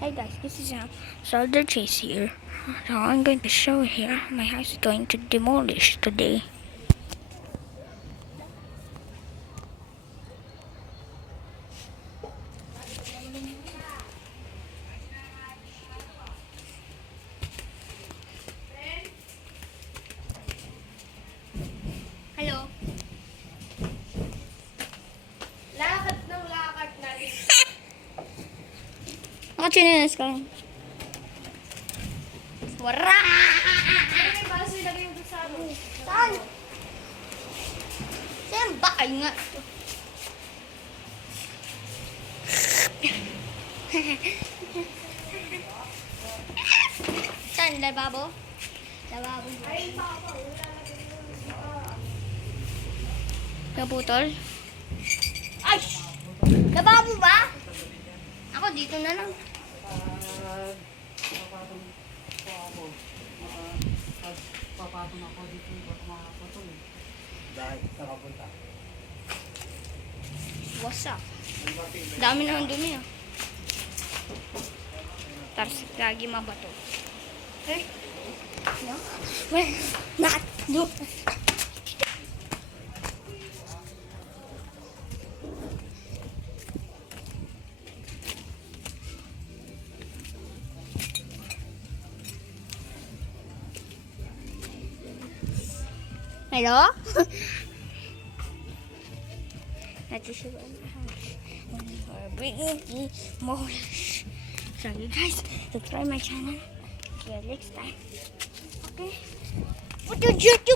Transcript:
Hey guys, this is Soldier Chase here. So I'm going to show here my house is going to demolish today. Hello. Lakad ng lakad na rin. Nakachinilas ka lang. Wara! May baso ilagay yung sa ano. Saan? Saan ba? Ay nga. Saan? Lababo? Lababo. Ay, papa. Ilalagay mo yung Naputol? Ay! Lababo ba? Ako dito na lang. Papatong ako dito, ba't makapatong eh? Dahil sa kapunta. What's up? Dami na ang dumi ah. Tapos lagi mabato. Okay? No? Well, not do. Hello? That is your house. We're bringing more. So you guys, subscribe my channel. See you next time. Okay? What did you do?